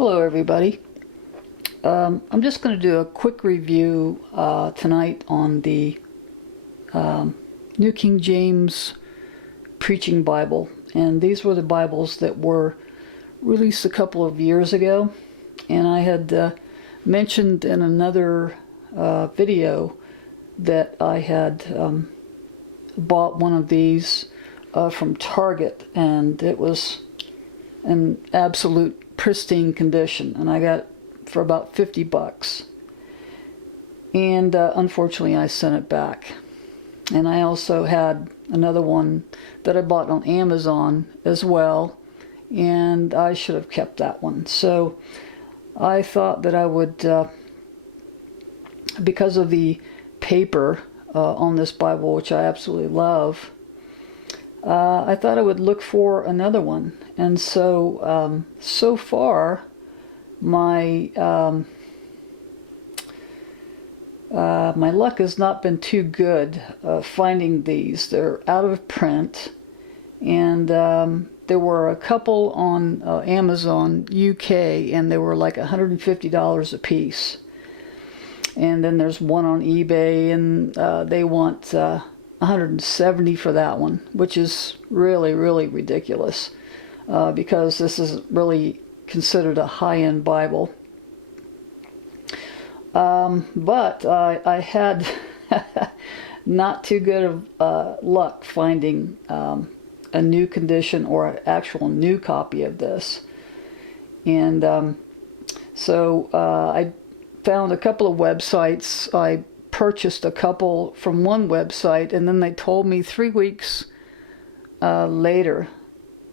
Hello everybody. I'm just going to do a quick review tonight on the New King James Preaching Bible. And these were the Bibles that were released a couple of years ago. And I had mentioned in another video that I had bought one of these from Target, and it was in absolute pristine condition, and I got it for about $50. And unfortunately I sent it back. And I also had another one that I bought on Amazon as well, and I should have kept that one. So I thought that I would, because of the paper on this Bible, which I absolutely love, I thought I would look for another one. And so so far my my luck has not been too good finding these. They're out of print, and there were a couple on Amazon UK, and they were like $150 a piece. And then there's one on eBay, and they want $170 for that one, which is really, really ridiculous, because this is really considered a high-end Bible. But I had not too good of luck finding a new condition or an actual new copy of this. And so I found a couple of websites. I purchased a couple from one website, and then they told me 3 weeks later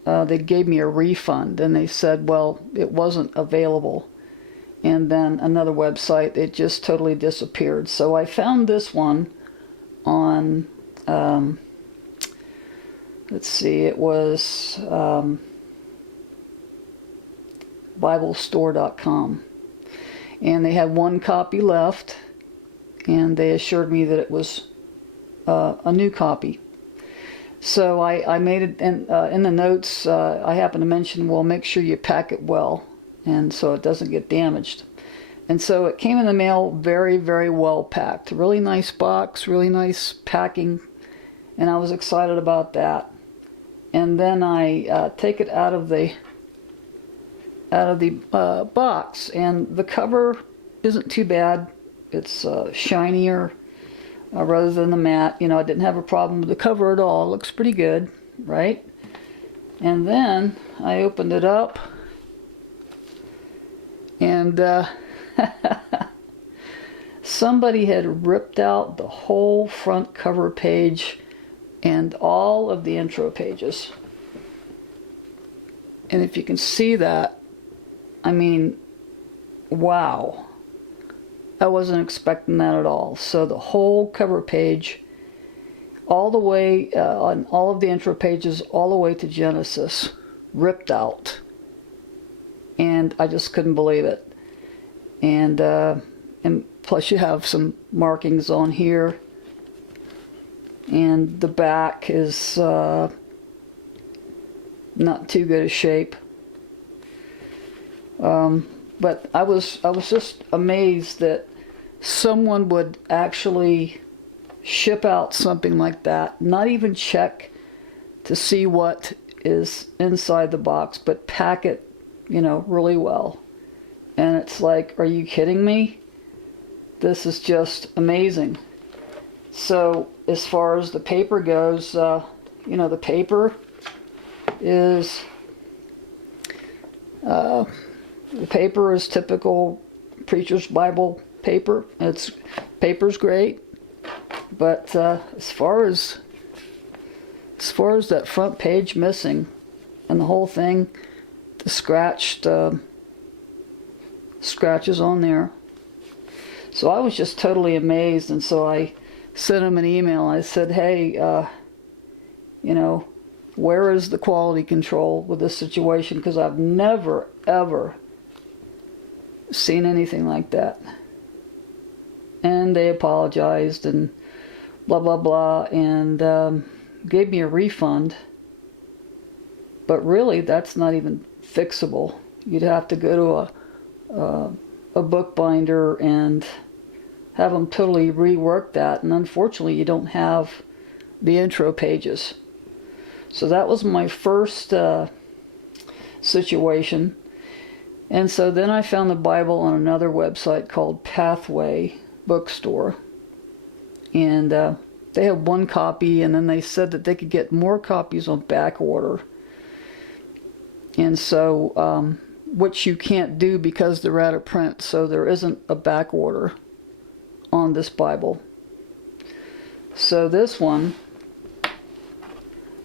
they gave me a refund, and they said, well, it wasn't available. And then another website, it just totally disappeared. So I found this one on let's see, it was BibleStore.com, and they had one copy left, and they assured me that it was a new copy. So I made it, in the notes, I happened to mention, well, make sure you pack it well, and so it doesn't get damaged. And so it came in the mail very, very well packed. Really nice box, really nice packing, and I was excited about that. And then I take it out of the box, and the cover isn't too bad. It's shinier rather than the matte. You know, I didn't have a problem with the cover at all. It looks pretty good, right? And then I opened it up, and somebody had ripped out the whole front cover page and all of the intro pages. And if you can see that, I mean, wow. I wasn't expecting that at all. So the whole cover page, all the way, on all of the intro pages, all the way to Genesis, ripped out. And I just couldn't believe it. And plus you have some markings on here. And the back is not too good a shape. But I was just amazed that someone would actually ship out something like that, not even check to see what is inside the box, but pack it, you know, really well. And it's like, are you kidding me? This is just amazing. So as far as the paper goes, you know, the paper is typical Preacher's Bible paper. Paper's great, but as far as that front page missing, and the whole thing, the scratches on there. So I was just totally amazed, and so I sent him an email. I said, hey, you know, where is the quality control with this situation? Because I've never, ever seen anything like that. And they apologized and blah, blah, blah, and gave me a refund. But really, that's not even fixable. You'd have to go to a bookbinder and have them totally rework that, and unfortunately you don't have the intro pages. So that was my first situation. And so then I found the Bible on another website called Pathway Bookstore, and they had one copy, and then they said that they could get more copies on back order. And so which you can't do because they're out of print, so there isn't a back order on this Bible. So this one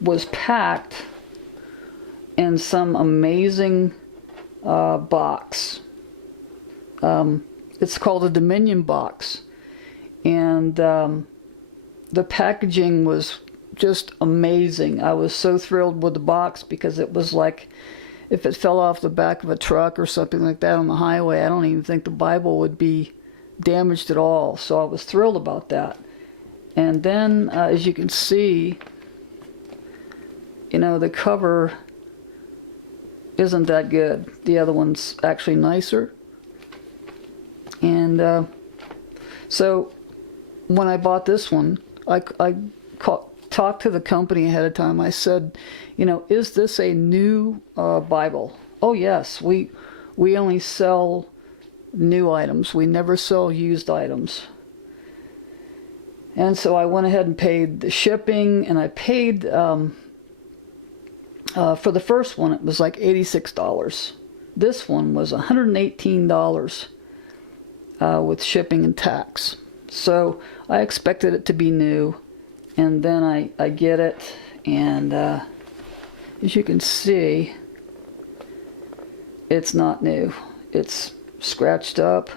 was packed in some amazing box. It's called a Dominion box, and the packaging was just amazing. I was so thrilled with the box because it was like if it fell off the back of a truck or something like that on the highway, I don't even think the Bible would be damaged at all. So I was thrilled about that. And then, as you can see, the cover isn't that good. The other one's actually nicer. And so when I bought this one, I talked to the company ahead of time. I said, is this a new Bible? Oh yes, we only sell new items. We never sell used items. And so I went ahead and paid the shipping, and I paid for the first one, it was like $86. This one was $118 with shipping and tax. So I expected it to be new, and then I get it, and as you can see, it's not new. It's scratched up.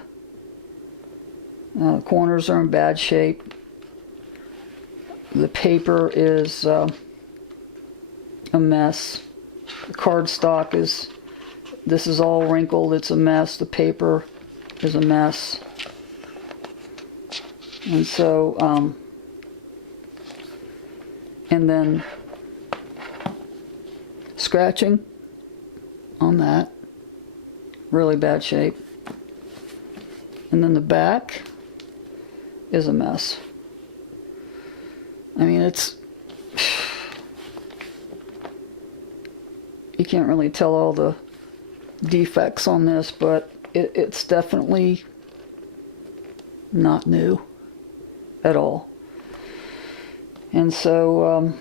Corners are in bad shape. The paper is a mess. The cardstock this is all wrinkled. It's a mess. The paper is a mess. And so, and then scratching on that, really bad shape. And then the back is a mess. I mean, you can't really tell all the defects on this, but it's definitely not new at all. And so,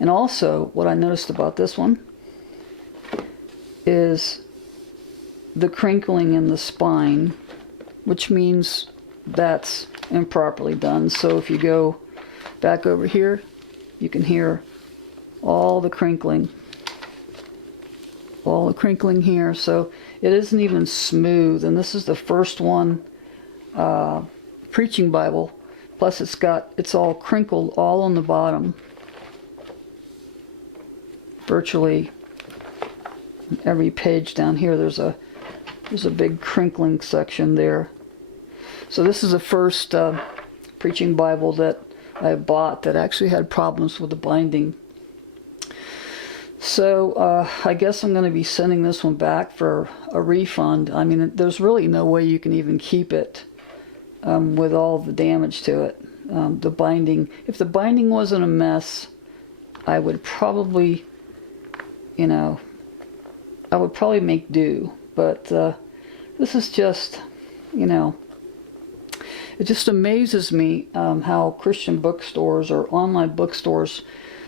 and also what I noticed about this one is the crinkling in the spine, which means that's improperly done. So if you go back over here, you can hear all the crinkling here. So it isn't even smooth, and this is the first one, Preaching Bible. Plus it's all crinkled all on the bottom. Virtually every page down here, there's a big crinkling section there. So this is the first Preaching Bible that I bought that actually had problems with the binding. So I guess I'm going to be sending this one back for a refund. I mean, there's really no way you can even keep it with all the damage to it. The binding, if the binding wasn't a mess, I would probably, I would probably make do. But this is just, it just amazes me how Christian bookstores or online bookstores,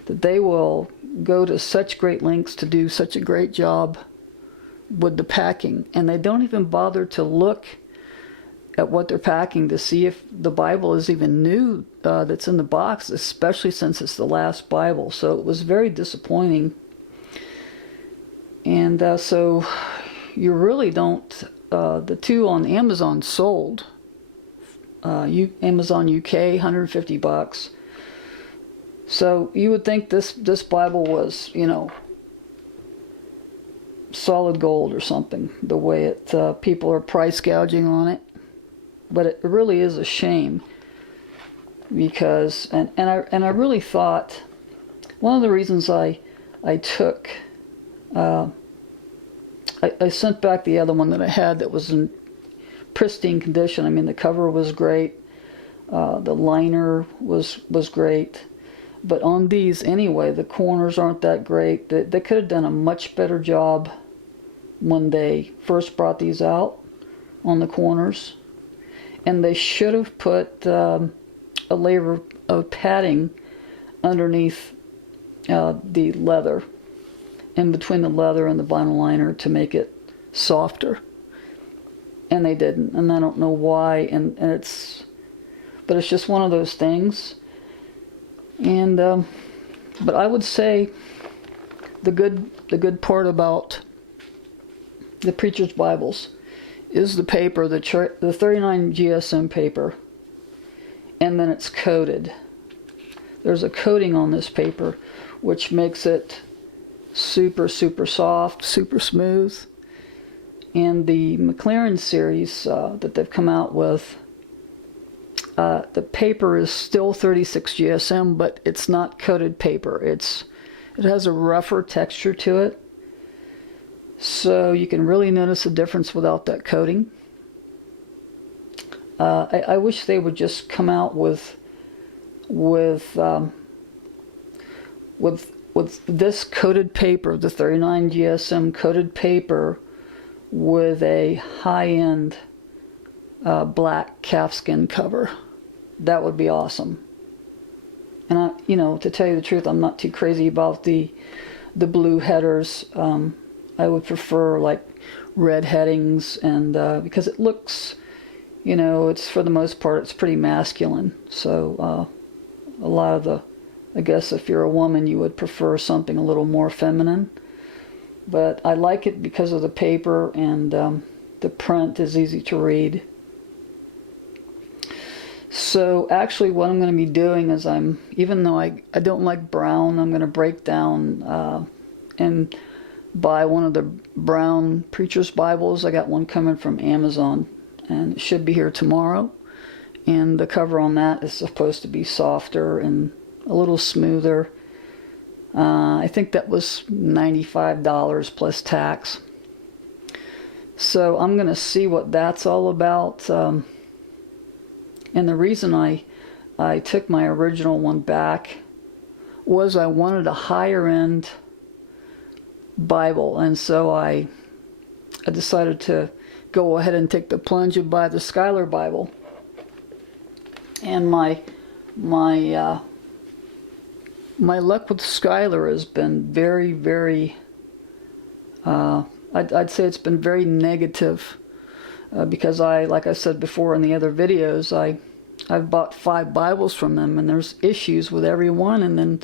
that they will go to such great lengths to do such a great job with the packing, and they don't even bother to look at what they're packing to see if the Bible is even new that's in the box, especially since it's the last Bible. So it was very disappointing. And so you really don't, the two on Amazon sold. Amazon UK, $150. So you would think this Bible was, solid gold or something, the way it people are price gouging on it. But it really is a shame, because and I really thought one of the reasons I took I sent back the other one that I had that was in pristine condition. I mean, the cover was great. The liner was great. But on these, anyway, the corners aren't that great. They could have done a much better job when they first brought these out on the corners. And they should have put a layer of padding underneath the leather, in between the leather and the vinyl liner, to make it softer. And they didn't, and I don't know why. But it's just one of those things. And but I would say the good part about the Preacher's Bibles is the paper, the 39 GSM paper, and then it's coated. There's a coating on this paper which makes it super soft, super smooth. And the McLaren series that they've come out with, the paper is still 36 GSM, but it's not coated paper. It has a rougher texture to it, so you can really notice a difference without that coating. I wish they would just come out with this coated paper, the 39 GSM coated paper, with a high-end black calfskin cover. That would be awesome. And to tell you the truth, I'm not too crazy about the blue headers. I would prefer like red headings, and because it looks, it's, for the most part, it's pretty masculine. So a lot of I guess if you're a woman, you would prefer something a little more feminine. But I like it because of the paper, and the print is easy to read. So actually what I'm going to be doing is, even though I don't like brown, I'm going to break down and buy one of the brown Preacher's Bibles. I got one coming from Amazon, and it should be here tomorrow. And the cover on that is supposed to be softer and a little smoother. I think that was $95 plus tax. So I'm going to see what that's all about. And the reason I took my original one back was I wanted a higher end Bible, and so I decided to go ahead and take the plunge and buy the Schuyler Bible. And my luck with Schuyler has been very, very, I'd say it's been very negative, because like I said before in the other videos, I've bought 5 Bibles from them, and there's issues with every one. And then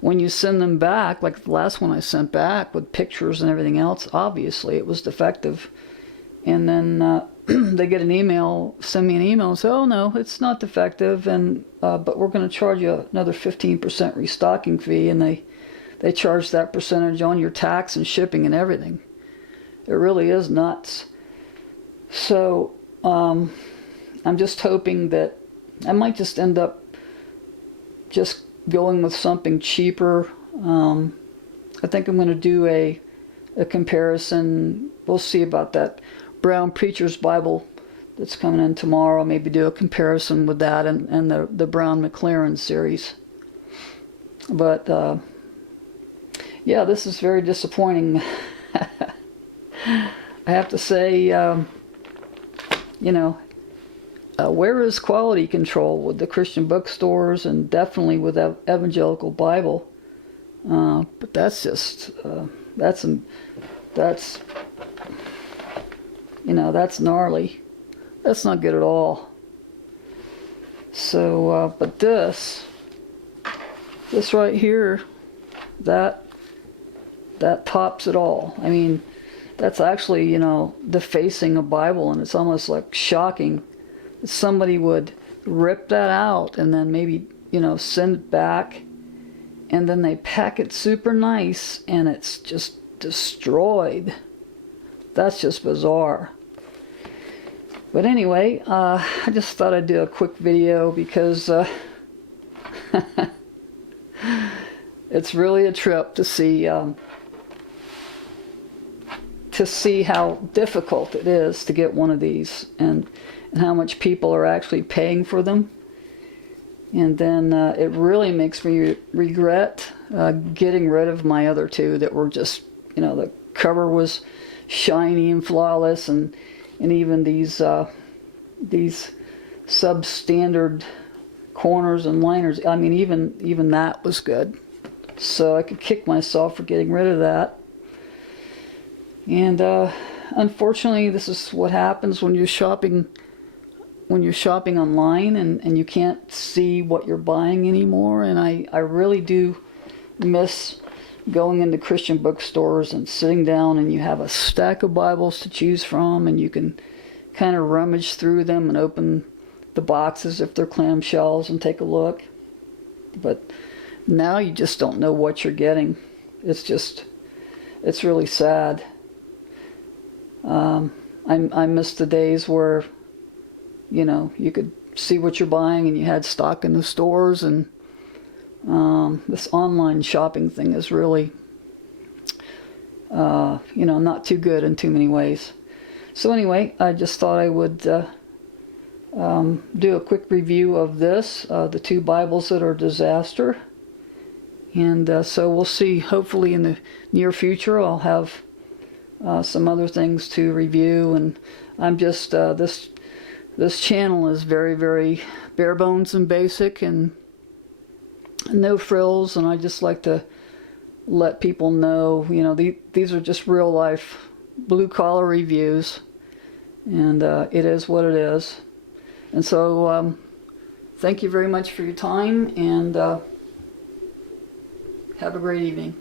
when you send them back, like the last one I sent back with pictures and everything else, obviously it was defective. And then they get an email, send me an email and say, oh no, it's not defective, and but we're going to charge you another 15% restocking fee, and they charge that percentage on your tax and shipping and everything. It really is nuts. So I'm just hoping that I might just end up just going with something cheaper. I think I'm going to do a comparison. We'll see about that brown Preacher's Bible that's coming in tomorrow. Maybe do a comparison with that and the brown McLaren series. But yeah, this is very disappointing. I have to say, where is quality control with the Christian bookstores, and definitely with Evangelical Bible? But that's just that's gnarly. That's not good at all. So, but this right here, that tops it all. I mean, that's actually, defacing a Bible, and it's almost like shocking that somebody would rip that out and then maybe, send it back, and then they pack it super nice and it's just destroyed. That's just bizarre. But anyway, I just thought I'd do a quick video because it's really a trip to see to see how difficult it is to get one of these, and how much people are actually paying for them. And then it really makes me regret getting rid of my other two that were just, the cover was shiny and flawless, and even these substandard corners and liners. I mean, even that was good. So I could kick myself for getting rid of that. And unfortunately, this is what happens when you're shopping online, and you can't see what you're buying anymore. And I really do miss going into Christian bookstores and sitting down, and you have a stack of Bibles to choose from, and you can kind of rummage through them and open the boxes if they're clamshells and take a look. But now you just don't know what you're getting. It's really sad. I miss the days where you could see what you're buying and you had stock in the stores, and this online shopping thing is really, not too good in too many ways. So anyway, I just thought I would do a quick review of this, the two Bibles that are a disaster. And so we'll see, hopefully in the near future, I'll have some other things to review. And I'm just, this channel is very, very bare bones and basic, and no frills, and I just like to let people know, these are just real life blue collar reviews, and it is what it is. And so thank you very much for your time, and have a great evening.